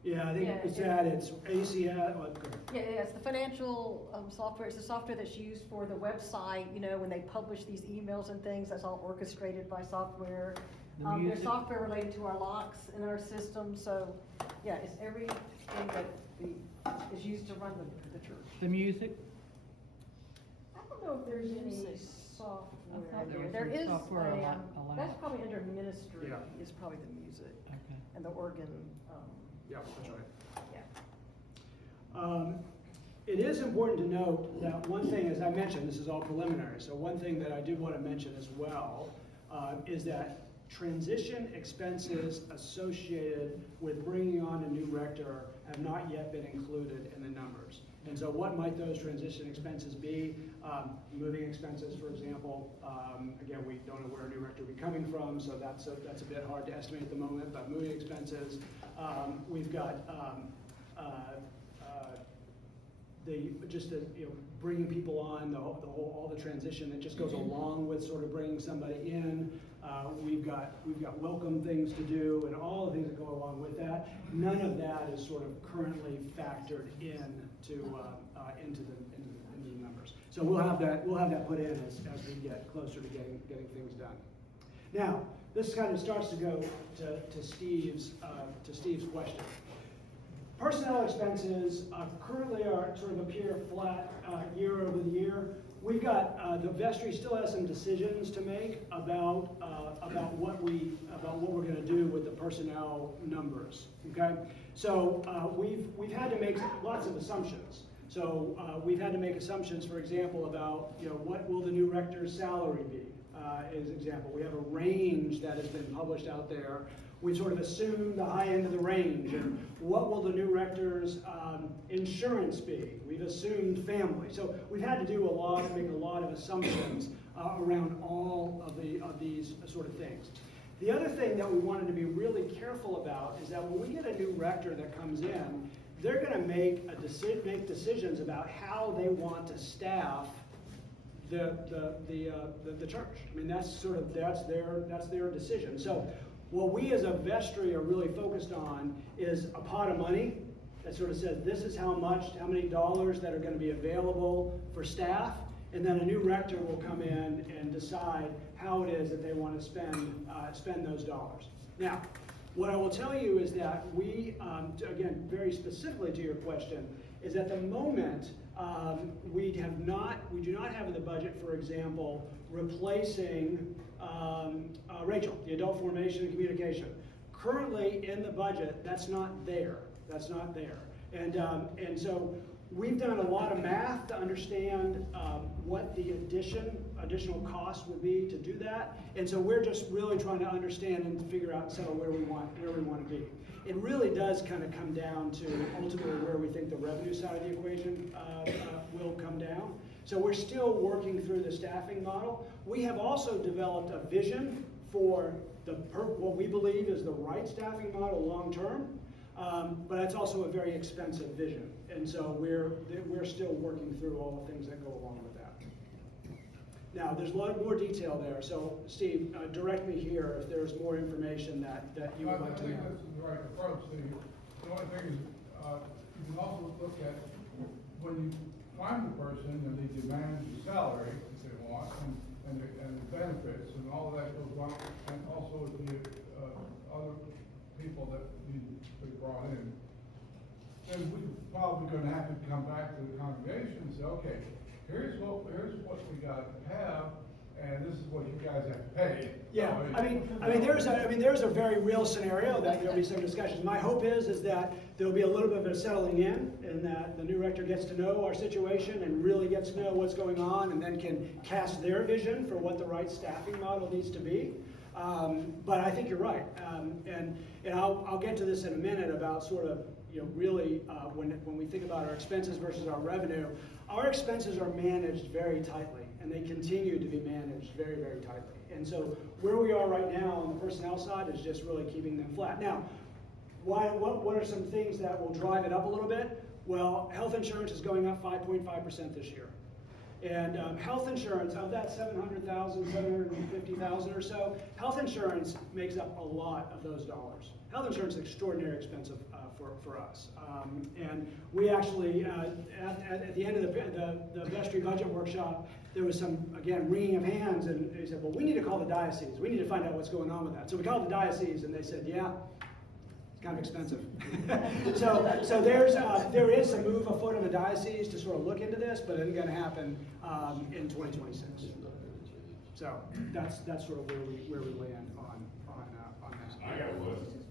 Yeah, I think Yeah, it's it- that, it's ACS, well, go ahead. Yeah, it's the financial software, it's the software that's used for the website, you know, when they publish these emails and things, that's all orchestrated by software. There's software related to our locks in our system, so, yeah, it's everything that is used to run the church. The music? I don't know if there's any Music. software I thought there there. was There some is software allowed. that's probably under ministry, Yeah. is probably the music Okay. and the organ, Yeah, that's right. yeah. It is important to note that one thing, as I mentioned, this is all preliminary, so one thing that I do want to mention as well is that transition expenses associated with bringing on a new rector have not yet been included in the numbers. And so what might those transition expenses be? Moving expenses, for example. Again, we don't know where a new rector will be coming from, so that's a bit hard to estimate at the moment, but moving expenses. We've got bringing people on, all the transition that just goes along with sort of bringing somebody in. We've got welcome things to do and all the things that go along with that. None of that is sort of currently factored into the numbers. So we'll have that put in as we get closer to getting things done. Now, this kind of starts to go to Steve's question. Personnel expenses currently sort of appear flat year over the year. We've got the vestry still has some decisions to make about what we're going to do with the personnel numbers. Okay, so we've had to make lots of assumptions. So we've had to make assumptions, for example, about what will the new rector's salary be. As an example, we have a range that has been published out there. We sort of assumed the high end of the range, and what will the new rector's insurance be? We've assumed family. So we've had to do make a lot of assumptions around all of these sort of things. The other thing that we wanted to be really careful about is that when we get a new rector that comes in, they're going to make decisions about how they want to staff the church. I mean, that's their decision. So what we as a vestry are really focused on is a pot of money that sort of says this is how many dollars that are going to be available for staff, and then a new rector will come in and decide how it is that they want to spend those dollars. Now, what I will tell you is that we, again, very specifically to your question, is at the moment we do not have in the budget, for example, replacing Rachel, the adult formation and communication. Currently in the budget, that's not there. That's not there. And so we've done a lot of math to understand what the additional cost would be to do that. And so we're just really trying to understand and figure out and settle where we want to be. It really does kind of come down to ultimately where we think the revenue side of the equation will come down. So we're still working through the staffing model. We have also developed a vision for what we believe is the right staffing model long term, but it's also a very expensive vision. And so we're still working through all the things that go along with that. Now, there's a lot more detail there. So, Steve, direct me here if there's more information that you would like to know. I think this is the right approach. The only thing is, you can also look at when you find the person and they demand the salary that they want and the benefits and all of that goes on, and also the other people that need to be brought in. And we're probably going to have to come back to the congregation and say, okay, here's what we got to have, and this is what you guys have to pay. Yeah, I mean, there's a very real scenario that there'll be some discussions. My hope is that there'll be a little bit of a settling in, and that the new rector gets to know our situation and really gets to know what's going on, and then can cast their vision for what the right staffing model needs to be. But I think you're right, and I'll get to this in a minute about sort of really, when we think about our expenses versus our revenue, our expenses are managed very tightly, and they continue to be managed very, very tightly. And so where we are right now on the personnel side is just really keeping them flat. Now, what are some things that will drive it up a little bit? Well, health insurance is going up 5.5% this year. And health insurance, of that 700,000, 750,000 or so, health insurance makes up a lot of those dollars. Health insurance is extraordinarily expensive for us. And we actually, at the end of the vestry budget workshop, there was some, again, wringing of hands, and they said, well, we need to call the diocese. We need to find out what's going on with that. So we called the diocese, and they said, yeah, it's kind of expensive. so there is a move afoot on the diocese to sort of look into this, but it ain't going to happen in 2026. So that's sort of where we land on that. I got a question.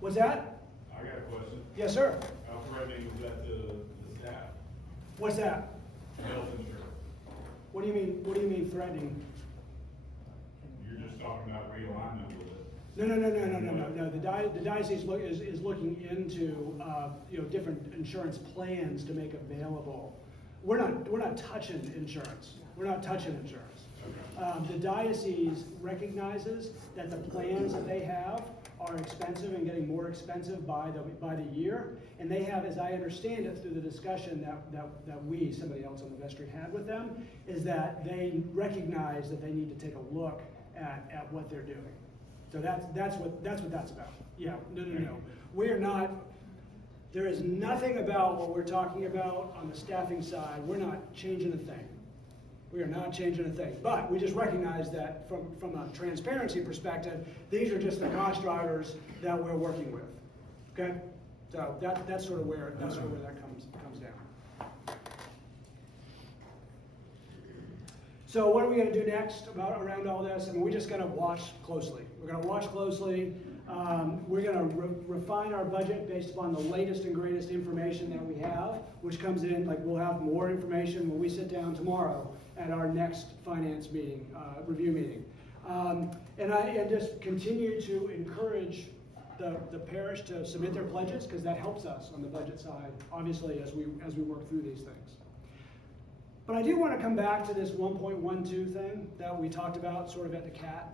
What's that? I got a question. Yes, sir. How threatening is that to the staff? What's that? Health insurance. What do you mean? What do you mean threatening? You're just talking about realignment with it. No. The diocese is looking into different insurance plans to make available. We're not touching insurance. We're not touching insurance. Okay. The diocese recognizes that the plans that they have are expensive and getting more expensive by the year, and they have, as I understand it through the discussion that somebody else on the vestry had with them, is that they recognize that they need to take a look at what they're doing. So that's what that's about. Yeah, no. We're not. There is nothing about what we're talking about on the staffing side. We're not changing a thing. We are not changing a thing. But we just recognize that from a transparency perspective, these are just the cost drivers that we're working with. Okay? So that's sort of where that comes down. So what are we going to do next around all this? I mean, we just got to watch closely. We're going to watch closely. We're going to refine our budget based upon the latest and greatest information that we have, which comes in, like we'll have more information when we sit down tomorrow at our next finance meeting, review meeting. And just continue to encourage the parish to submit their pledges, because that helps us on the budget side, obviously, as we work through these things. But I do want to come back to this 1.12 thing that we talked about sort of at the CAT.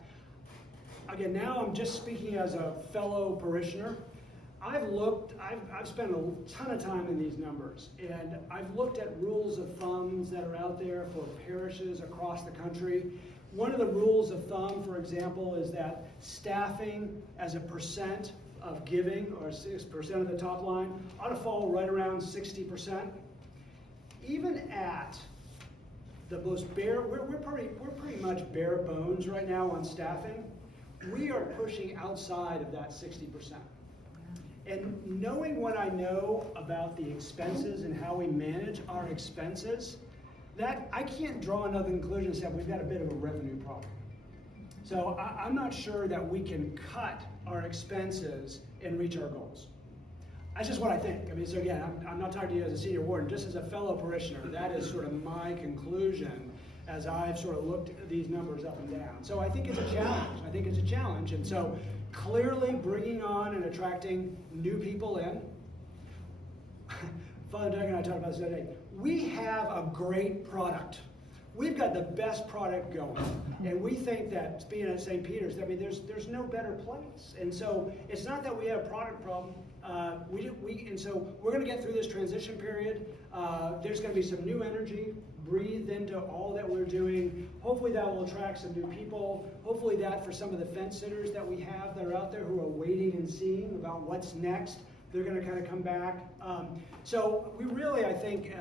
Again, now I'm just speaking as a fellow parishioner. I've spent a ton of time in these numbers, and I've looked at rules of thumbs that are out there for parishes across the country. One of the rules of thumb, for example, is that staffing as a percent of giving, or 6% of the top line, ought to fall right around 60%. Even at the most bare, we're pretty much bare bones right now on staffing. We are pushing outside of that 60%. And knowing what I know about the expenses and how we manage our expenses, that I can't draw another conclusion and say we've got a bit of a revenue problem. So I'm not sure that we can cut our expenses and reach our goals. That's just what I think. I mean, so again, I'm not talking to you as a senior warden, just as a fellow parishioner. That is sort of my conclusion as I've sort of looked at these numbers up and down. So I think it's a challenge. And so clearly bringing on and attracting new people in. Father Doug and I talked about this the other day. We have a great product. We've got the best product going. And we think that being at St. Peter's, I mean, there's no better place. And so it's not that we have a product problem. And so we're going to get through this transition period. There's going to be some new energy breathed into all that we're doing. Hopefully that will attract some new people. Hopefully that for some of the fence sitters that we have that are out there who are waiting and seeing about what's next, they're going to kind of come back. So we really, I think,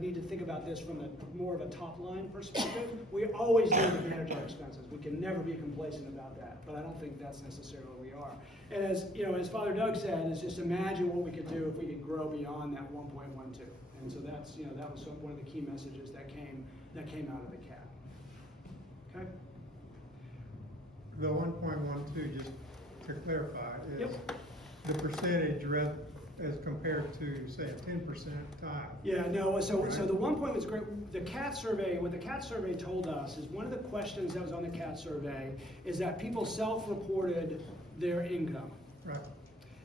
need to think about this from more of a top-line perspective. We always need to manage our expenses. We can never be complacent about that, but I don't think that's necessarily what we are. And as Father Doug said, is just imagine what we could do if we could grow beyond that 1.12. And so that's, that was one of the key messages that came out of the CAT. Okay. The 1.12, just to clarify, is Yep. the percentage as compared to, say, a 10% tie. Yeah, no, so the 1 point was great. The CAT survey, what the CAT survey told us is one of the questions that was on the CAT survey is that people self-reported their income. Right.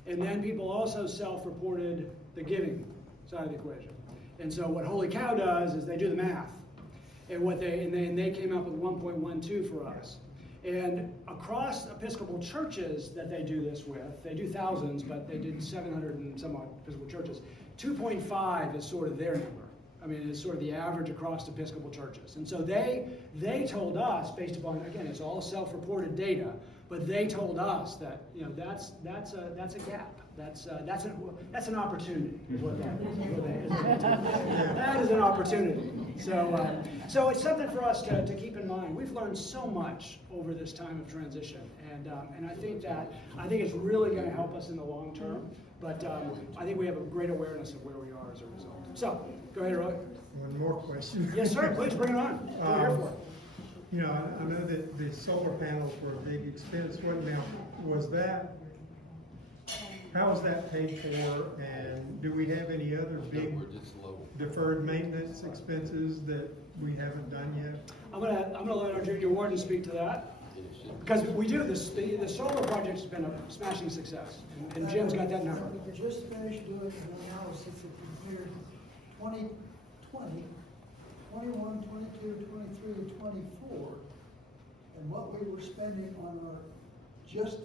And then people also self-reported the giving side of the equation. And so what Holy Cow does is they do the math. And they came up with 1.12 for us. And across Episcopal churches that they do this with, they do thousands, but they did 700 and some odd Episcopal churches. 2.5 is sort of their number. I mean, it's sort of the average across Episcopal churches. And so they told us, based upon, again, it's all self-reported data, but they told us that, you know, that's a gap. That's an opportunity, is what that is. That is an opportunity. So it's something for us to keep in mind. We've learned so much over this time of transition, and I think it's really going to help us in the long term. But I think we have a great awareness of where we are as a result. So go ahead, Roy. One more question. Yes, sir. Please bring it on. We're here for it. You know, I know that the solar panels were a big expense. How was that paid for, and do we have any other big deferred maintenance expenses that we haven't done yet? I'm gonna let our junior warden speak to that, because we do this. The solar project's been a smashing success, and Jim's got that number. We just finished doing an analysis that compared 2020, 21, 22, 23, and 24, and what we were spending on our just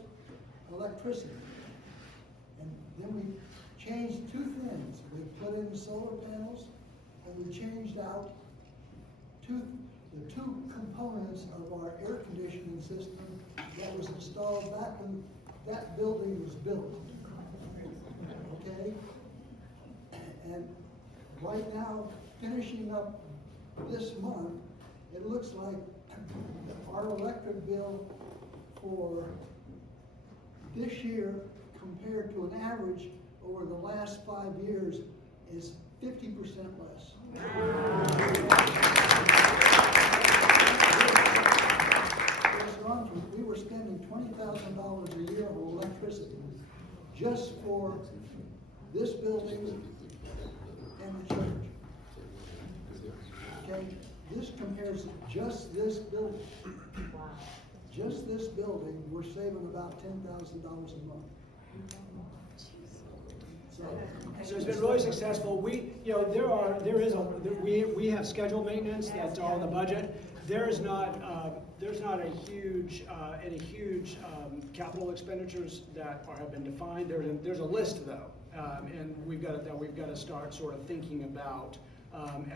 electricity. And then we changed two things. We put in solar panels, and we changed out the two components of our air conditioning system that was installed back when that building was built. Okay? And right now, finishing up this month, it looks like our electric bill for this year compared to an average over the last 5 years is 50% less. We were spending $20,000 a year on electricity just for this building and the church. Okay, this compares to just this building. Just this building, we're saving about $10,000 a month. So it's been really successful. We have scheduled maintenance that's all in the budget. There's not any huge capital expenditures that have been defined. There's a list though, and we've got to start sort of thinking about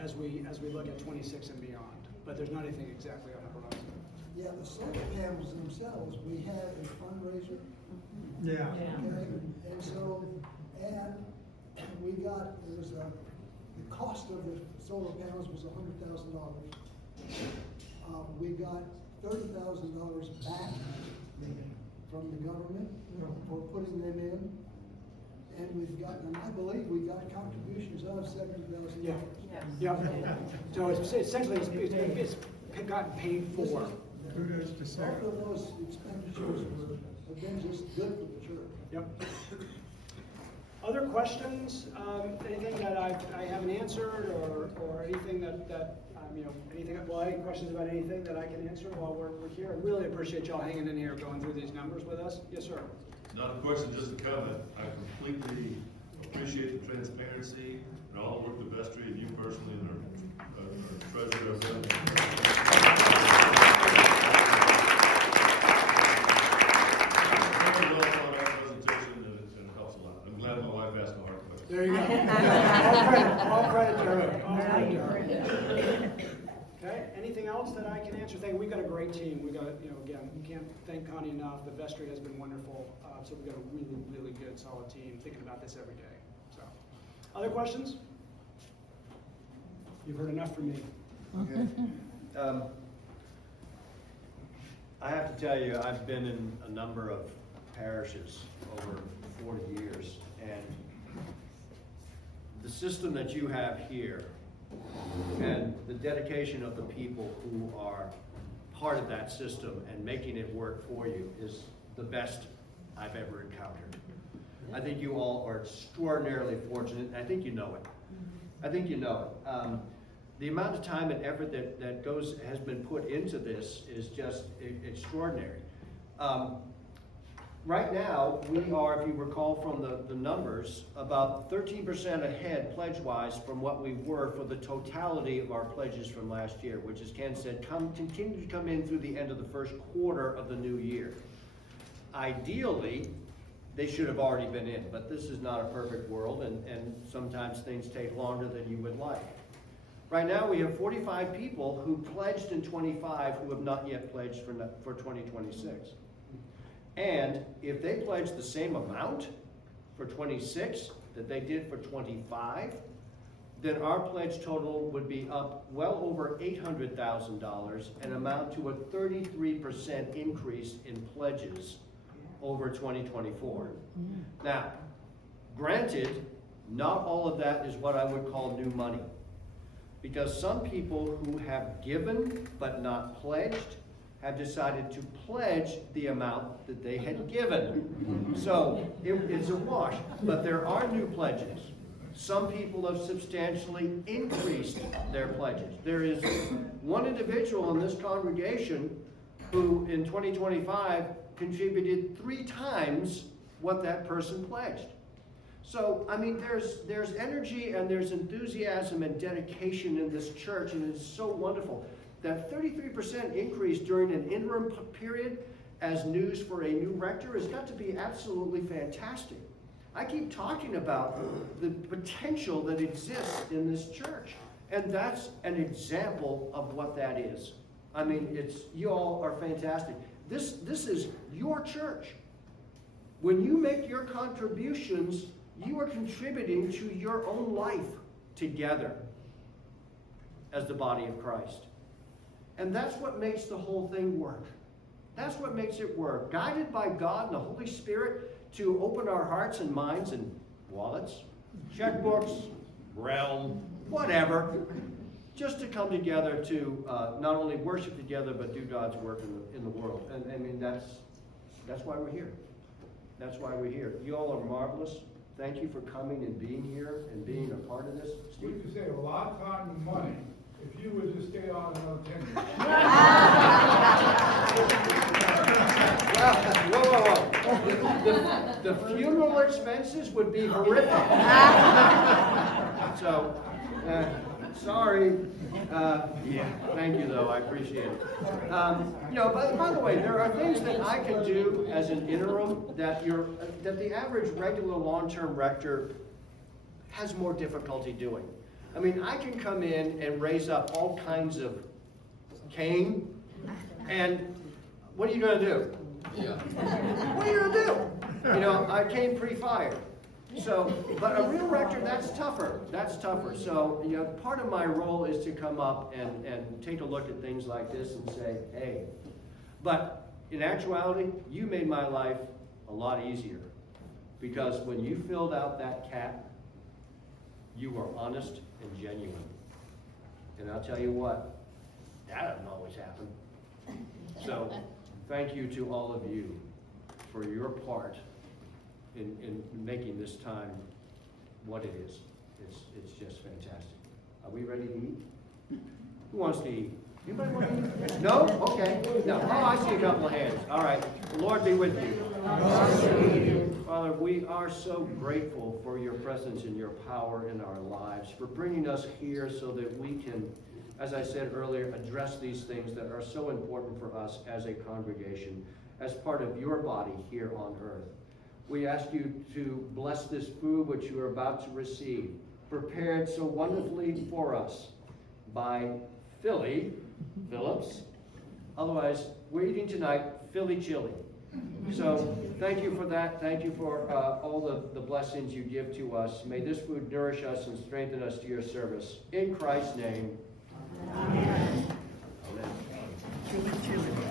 as we look at 26 and beyond. But there's not anything exactly on the horizon. Yeah, the solar panels themselves, we had a fundraiser. Yeah. Okay, and so, and we got, the cost of the solar panels was $100,000. We got $30,000 back from the government for putting them in. And I believe we got contributions of $70,000. Yeah. So it's essentially, it's gotten paid for. Kudos to Sarah. Both of those expenditures have been just good for the church. Yep. Other questions? Anything that I haven't answered, or anything that any questions about anything that I can answer while we're here? I really appreciate y'all hanging in here, going through these numbers with us. Yes, sir. Not a question, just a comment. I completely appreciate the transparency and all the work the vestry and you personally and our treasurer have done. Very well thought out presentation, and it helps a lot. I'm glad my wife asked the hard question. There you go. All credit to her. Okay, anything else that I can answer? We've got a great team. We got, again, we can't thank Connie enough. The vestry has been wonderful. So we've got a really, really good, solid team thinking about this every day. So, other questions? You've heard enough from me. Okay. I have to tell you, I've been in a number of parishes over 40 years, and the system that you have here and the dedication of the people who are part of that system and making it work for you is the best I've ever encountered. I think you all are extraordinarily fortunate, and I think you know it. I think you know it. The amount of time and effort that has been put into this is just extraordinary. Right now, we are, if you recall from the numbers, about 13% ahead pledge-wise from what we were for the totality of our pledges from last year, which, as Ken said, continue to come in through the end of the first quarter of the new year. Ideally, they should have already been in, but this is not a perfect world, and sometimes things take longer than you would like. Right now, we have 45 people who pledged in 25 who have not yet pledged for 2026. And if they pledge the same amount for 26 that they did for 25, then our pledge total would be up well over $800,000 and amount to a 33% increase in pledges over 2024. Now, granted, not all of that is what I would call new money, because some people who have given but not pledged have decided to pledge the amount that they had given. So it's a wash, but there are new pledges. Some people have substantially increased their pledges. There is one individual in this congregation who in 2025 contributed 3 times what that person pledged. So, I mean, there's energy and there's enthusiasm and dedication in this church, and it's so wonderful. That 33% increase during an interim period as news for a new rector has got to be absolutely fantastic. I keep talking about the potential that exists in this church, and that's an example of what that is. I mean, you all are fantastic. This is your church. When you make your contributions, you are contributing to your own life together as the body of Christ. And that's what makes the whole thing work. That's what makes it work. Guided by God and the Holy Spirit to open our hearts and minds and wallets, checkbooks, realm, whatever, just to come together to not only worship together, but do God's work in the world. And I mean, that's why we're here. That's why we're here. You all are marvelous. Thank you for coming and being here and being a part of this. We Steve? could save a lot of time and money if you would just stay on another 10 years. Well, whoa. The funeral expenses would be horrific. So, sorry. Yeah, thank you though, I appreciate it. By the way, there are things that I can do as an interim that the average regular long-term rector has more difficulty doing. I mean, I can come in and raise up all kinds of cane, and what are you gonna do? Yeah. What are you gonna do? I came pre-fire. So, but a real rector, that's tougher. That's tougher. So, part of my role is to come up and take a look at things like this and say, hey. But in actuality, you made my life a lot easier. Because when you filled out that cap, you were honest and genuine. And I'll tell you what, that doesn't always happen. So, thank you to all of you for your part in making this time what it is. It's just fantastic. Are we ready to eat? Who wants to eat? Anybody want to eat? No? Okay. No. Oh, I see a couple of hands. All right. The Lord be with you. Father, we are so grateful for your presence and your power in our lives, for bringing us here so that we can, as I said earlier, address these things that are so important for us as a congregation, as part of your body here on earth. We ask you to bless this food which you are about to receive, prepared so wonderfully for us by Philly Phillips. Otherwise, we're eating tonight Philly chili. So thank you for that. Thank you for all the blessings you give to us. May this food nourish us and strengthen us to your service. In Christ's name. Amen. Amen. Chili, chili.